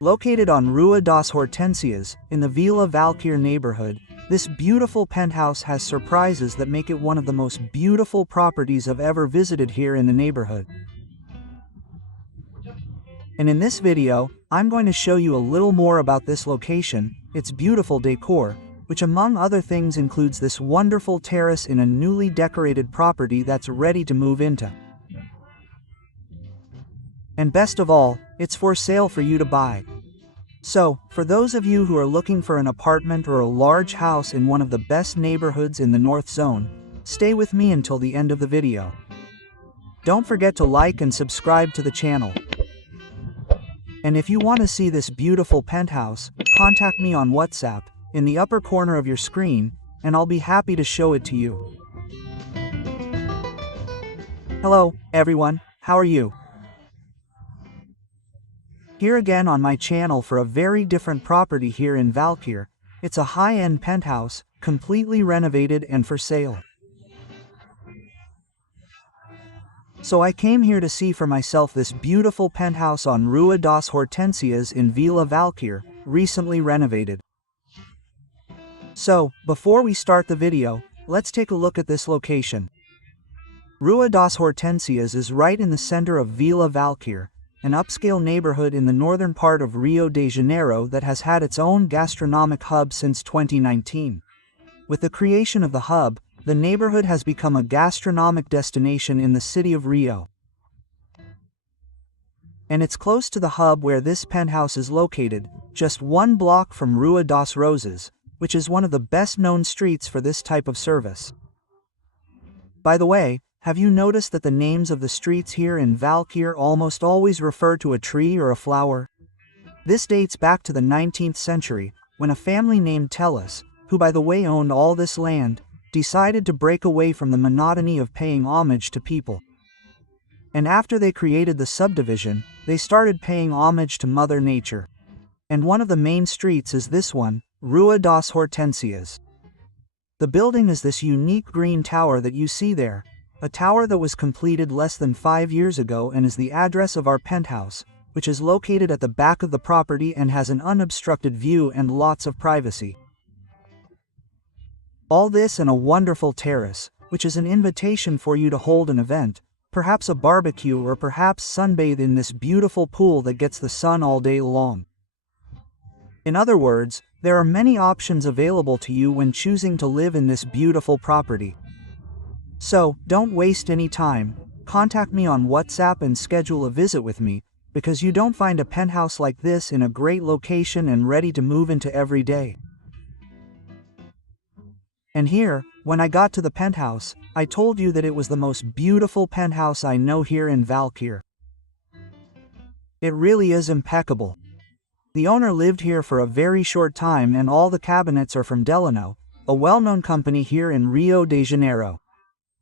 Located on Rua das Hortensias, in the Vila Valqueire neighborhood, this beautiful penthouse has surprises that make it one of the most beautiful properties I've ever visited here in the neighborhood. And in this video, I'm going to show you a little more about this location, its beautiful decor, which among other things includes this wonderful terrace in a newly decorated property that's ready to move into. And best of all, it's for sale for you to buy. So, for those of you who are looking for an apartment or a large house in one of the best neighborhoods in the North Zone, stay with me until the end of the video. Don't forget to like and subscribe to the channel. And if you want to see this beautiful penthouse, contact me on WhatsApp, in the upper corner of your screen, and I'll be happy to show it to you. Hello, everyone, how are you? Here again on my channel for a very different property here in Valqueire. It's a high-end penthouse, completely renovated and for sale. So I came here to see for myself this beautiful penthouse on Rua das Hortensias in Vila Valqueire, recently renovated. So, before we start the video, let's take a look at this location. Rua das Hortensias is right in the center of Vila Valqueire, an upscale neighborhood in the northern part of Rio de Janeiro that has had its own gastronomic hub since 2019. With the creation of the hub, the neighborhood has become a gastronomic destination in the city of Rio. And it's close to the hub where this penthouse is located, just one block from Rua das Rosas, which is one of the best-known streets for this type of service. By the way, have you noticed that the names of the streets here in Valqueire almost always refer to a tree or a flower? This dates back to the 19th century, when a family named Tellus, who by the way owned all this land, decided to break away from the monotony of paying homage to people. And after they created the subdivision, they started paying homage to Mother Nature. And one of the main streets is this one, Rua das Hortensias. The building is this unique green tower that you see there, a tower that was completed less than 5 years ago and is the address of our penthouse, which is located at the back of the property and has an unobstructed view and lots of privacy. All this and a wonderful terrace, which is an invitation for you to hold an event, perhaps a barbecue or perhaps sunbathe in this beautiful pool that gets the sun all day long. In other words, there are many options available to you when choosing to live in this beautiful property. So, don't waste any time, contact me on WhatsApp and schedule a visit with me, because you don't find a penthouse like this in a great location and ready to move into every day. And here, when I got to the penthouse, I told you that it was the most beautiful penthouse I know here in Valqueire. It really is impeccable. The owner lived here for a very short time and all the cabinets are from Delano, a well-known company here in Rio de Janeiro.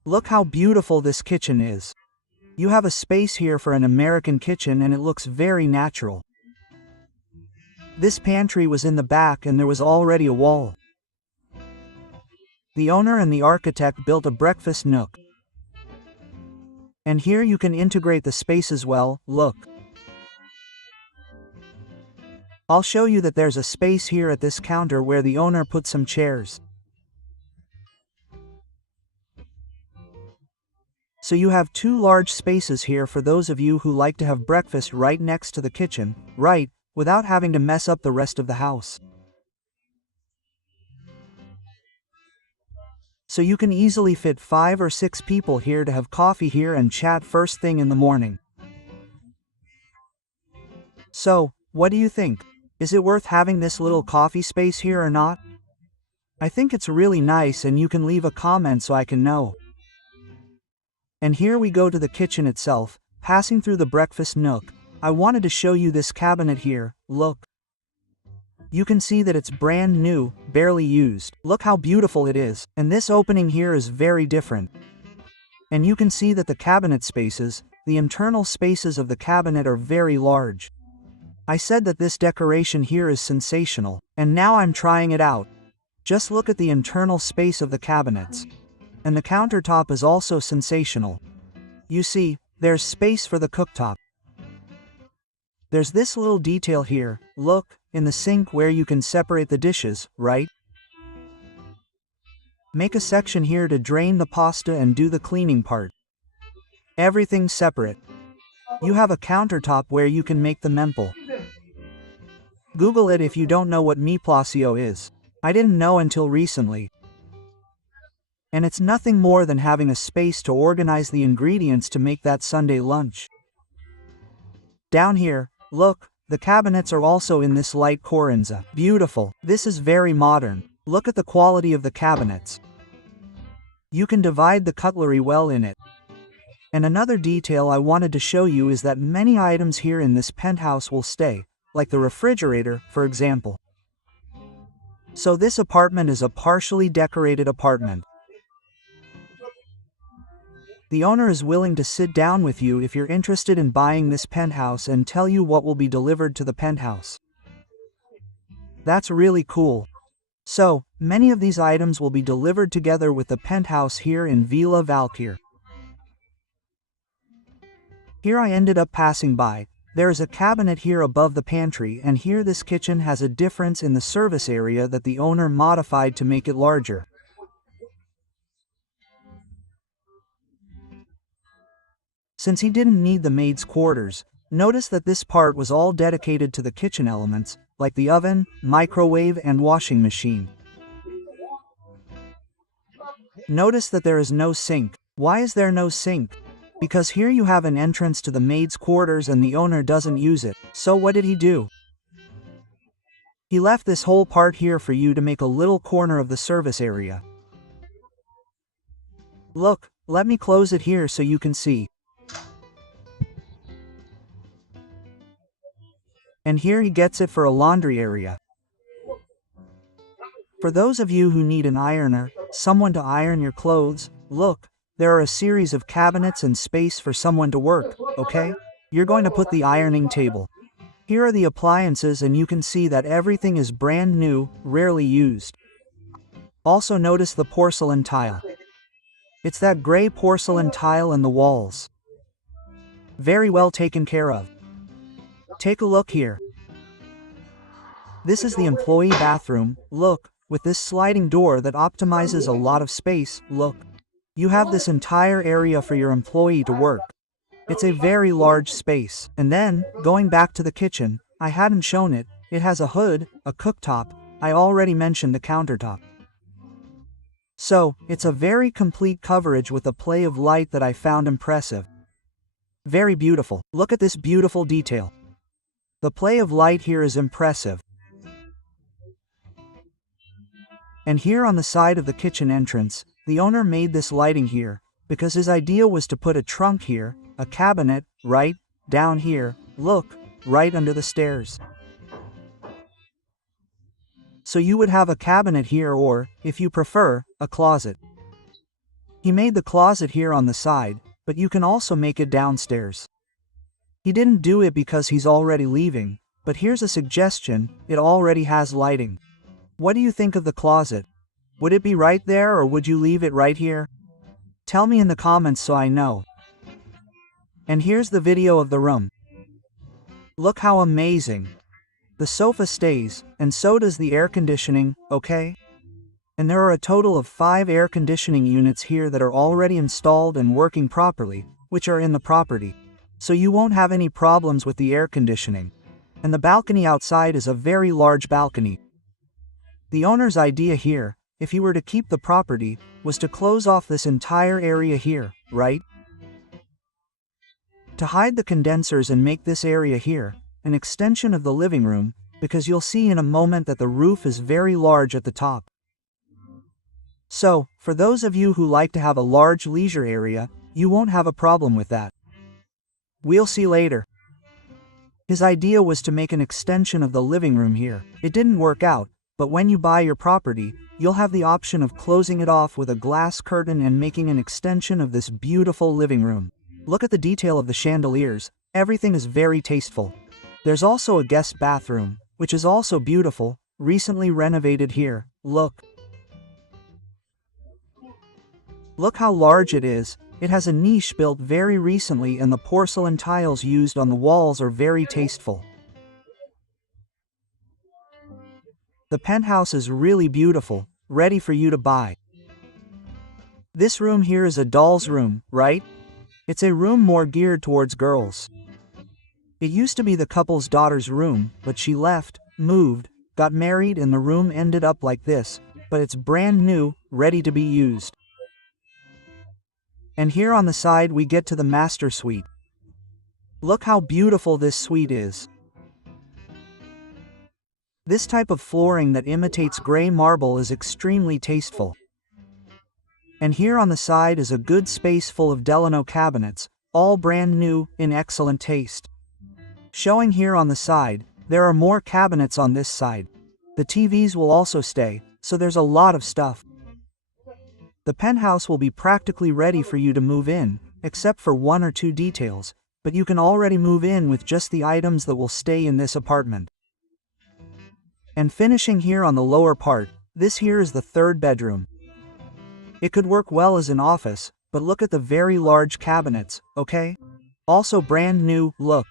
Look how beautiful this kitchen is. You have a space here for an American kitchen and it looks very natural. This pantry was in the back and there was already a wall. The owner and the architect built a breakfast nook. And here you can integrate the space as well, look. I'll show you that there's a space here at this counter where the owner put some chairs. So you have two large spaces here for those of you who like to have breakfast right next to the kitchen, right, without having to mess up the rest of the house. So you can easily fit 5 or 6 people here to have coffee here and chat first thing in the morning. So, what do you think? Is it worth having this little coffee space here or not? I think it's really nice and you can leave a comment so I can know. And here we go to the kitchen itself, passing through the breakfast nook. I wanted to show you this cabinet here, look. You can see that it's brand new, barely used. Look how beautiful it is, and this opening here is very different. And you can see that the cabinet spaces, the internal spaces of the cabinet are very large. I said that this decoration here is sensational, and now I'm trying it out. Just look at the internal space of the cabinets. And the countertop is also sensational. You see, there's space for the cooktop. There's this little detail here, look, in the sink where you can separate the dishes, right? Make a section here to drain the pasta and do the cleaning part. Everything's separate. You have a countertop where you can make the memple. Google it if you don't know what mi placio is. I didn't know until recently. And it's nothing more than having a space to organize the ingredients to make that Sunday lunch. Down here, look, the cabinets are also in this light corinza. Beautiful. This is very modern. Look at the quality of the cabinets. You can divide the cutlery well in it. And another detail I wanted to show you is that many items here in this penthouse will stay, like the refrigerator, for example. So this apartment is a partially decorated apartment. The owner is willing to sit down with you if you're interested in buying this penthouse and tell you what will be delivered to the penthouse. That's really cool. So, many of these items will be delivered together with the penthouse here in Vila Valqueire. Here I ended up passing by. There is a cabinet here above the pantry, and here this kitchen has a difference in the service area that the owner modified to make it larger. Since he didn't need the maid's quarters, notice that this part was all dedicated to the kitchen elements, like the oven, microwave, and washing machine. Notice that there is no sink. Why is there no sink? Because here you have an entrance to the maid's quarters and the owner doesn't use it. So what did he do? He left this whole part here for you to make a little corner of the service area. Look, let me close it here so you can see. And here he gets it for a laundry area. For those of you who need an ironer, someone to iron your clothes, look, there are a series of cabinets and space for someone to work, okay? You're going to put the ironing table. Here are the appliances and you can see that everything is brand new, rarely used. Also notice the porcelain tile. It's that gray porcelain tile in the walls. Very well taken care of. Take a look here. This is the employee bathroom, look, with this sliding door that optimizes a lot of space, look. You have this entire area for your employee to work. It's a very large space. And then, going back to the kitchen, I hadn't shown it, it has a hood, a cooktop, I already mentioned the countertop. So, it's a very complete coverage with a play of light that I found impressive. Very beautiful. Look at this beautiful detail. The play of light here is impressive. And here on the side of the kitchen entrance, the owner made this lighting here, because his idea was to put a trunk here, a cabinet, right, down here, look, right under the stairs. So you would have a cabinet here or, if you prefer, a closet. He made the closet here on the side, but you can also make it downstairs. He didn't do it because he's already leaving, but here's a suggestion, it already has lighting. What do you think of the closet? Would it be right there or would you leave it right here? Tell me in the comments so I know. And here's the video of the room. Look how amazing. The sofa stays, and so does the air conditioning, okay? And there are a total of 5 air conditioning units here that are already installed and working properly, which are in the property. So you won't have any problems with the air conditioning. And the balcony outside is a very large balcony. The owner's idea here, if he were to keep the property, was to close off this entire area here, right? To hide the condensers and make this area here an extension of the living room, because you'll see in a moment that the roof is very large at the top. So, for those of you who like to have a large leisure area, you won't have a problem with that. We'll see later. His idea was to make an extension of the living room here. It didn't work out, but when you buy your property, you'll have the option of closing it off with a glass curtain and making an extension of this beautiful living room. Look at the detail of the chandeliers, everything is very tasteful. There's also a guest bathroom, which is also beautiful, recently renovated here, look. Look how large it is, it has a niche built very recently and the porcelain tiles used on the walls are very tasteful. The penthouse is really beautiful, ready for you to buy. This room here is a doll's room, right? It's a room more geared towards girls. It used to be the couple's daughter's room, but she left, moved, got married, and the room ended up like this, but it's brand new, ready to be used. And here on the side we get to the master suite. Look how beautiful this suite is. This type of flooring that imitates gray marble is extremely tasteful. And here on the side is a good space full of Delano cabinets, all brand new, in excellent taste. Showing here on the side, there are more cabinets on this side. The TVs will also stay, so there's a lot of stuff. The penthouse will be practically ready for you to move in, except for one or two details, but you can already move in with just the items that will stay in this apartment. And finishing here on the lower part, this here is the third bedroom. It could work well as an office, but look at the very large cabinets, okay? Also brand new, look.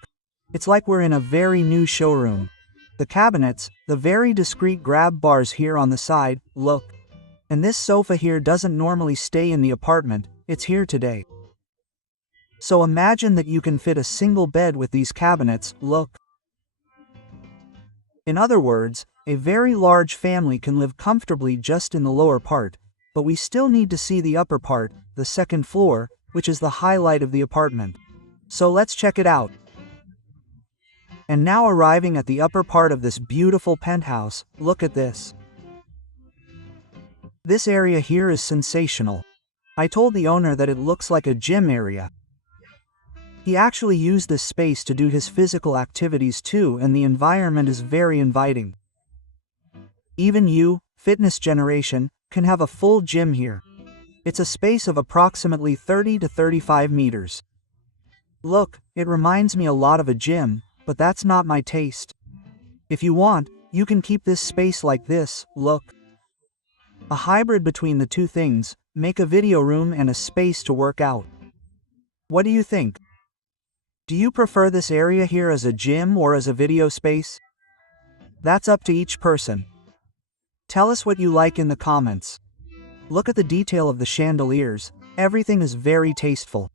It's like we're in a very new showroom. The cabinets, the very discreet grab bars here on the side, look. And this sofa here doesn't normally stay in the apartment, it's here today. So imagine that you can fit a single bed with these cabinets, look. In other words, a very large family can live comfortably just in the lower part, but we still need to see the upper part, the second floor, which is the highlight of the apartment. So let's check it out. And now arriving at the upper part of this beautiful penthouse, look at this. This area here is sensational. I told the owner that it looks like a gym area. He actually used this space to do his physical activities too, and the environment is very inviting. Even you, fitness generation, can have a full gym here. It's a space of approximately 30 to 35 meters. Look, it reminds me a lot of a gym, but that's not my taste. If you want, you can keep this space like this, look. A hybrid between the two things, make a video room and a space to work out. What do you think? Do you prefer this area here as a gym or as a video space? That's up to each person. Tell us what you like in the comments. Look at the detail of the chandeliers, everything is very tasteful.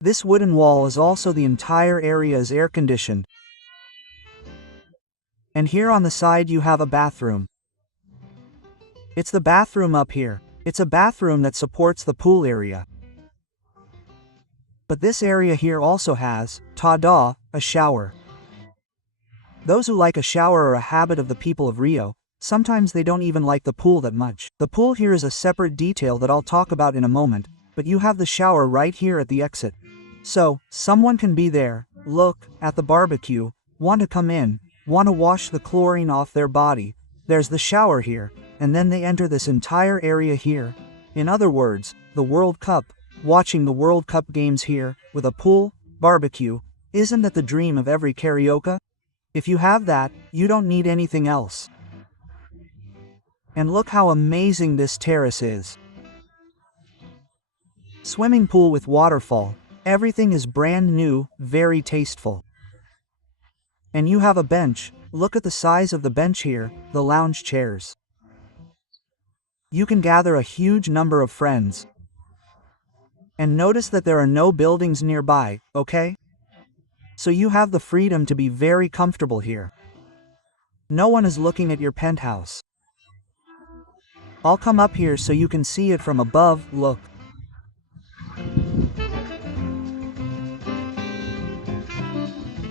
This wooden wall is also the entire area is air conditioned. And here on the side you have a bathroom. It's the bathroom up here. It's a bathroom that supports the pool area. But this area here also has, ta-da, a shower. Those who like a shower are a habit of the people of Rio. Sometimes they don't even like the pool that much. The pool here is a separate detail that I'll talk about in a moment, but you have the shower right here at the exit. So, someone can be there, look, at the barbecue, want to come in, want to wash the chlorine off their body. There's the shower here, and then they enter this entire area here. In other words, the World Cup, watching the World Cup games here, with a pool, barbecue. Isn't that the dream of every karaoke? If you have that, you don't need anything else. And look how amazing this terrace is. Swimming pool with waterfall. Everything is brand new, very tasteful. And you have a bench. Look at the size of the bench here, the lounge chairs. You can gather a huge number of friends. And notice that there are no buildings nearby, okay? So you have the freedom to be very comfortable here. No one is looking at your penthouse. I'll come up here so you can see it from above, look.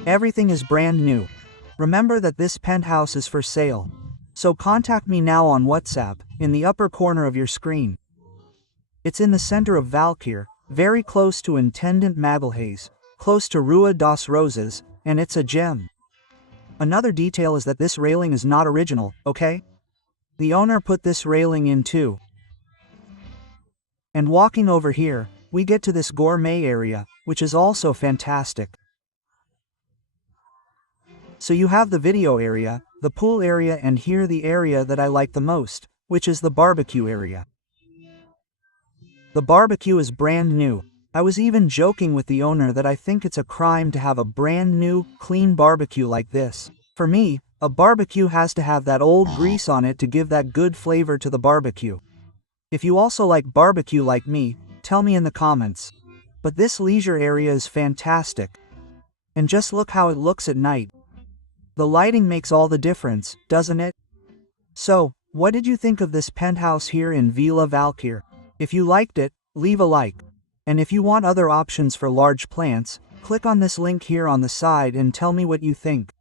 Everything is brand new. Remember that this penthouse is for sale. So contact me now on WhatsApp, in the upper corner of your screen. It's in the center of Valqueire, very close to Intendant Magalhães, close to Rua das Rosas, and it's a gem. Another detail is that this railing is not original, okay? The owner put this railing in too. And walking over here, we get to this gourmet area, which is also fantastic. So you have the video area, the pool area, and here the area that I like the most, which is the barbecue area. The barbecue is brand new. I was even joking with the owner that I think it's a crime to have a brand new, clean barbecue like this. For me, A barbecue has to have that old grease on it to give that good flavor to the barbecue. If you also like barbecue like me, tell me in the comments. But this leisure area is fantastic. And just look how it looks at night. The lighting makes all the difference, doesn't it? So, what did you think of this penthouse here in Vila Valqueire? If you liked it, leave a like. And if you want other options for large plants, click on this link here on the side and tell me what you think.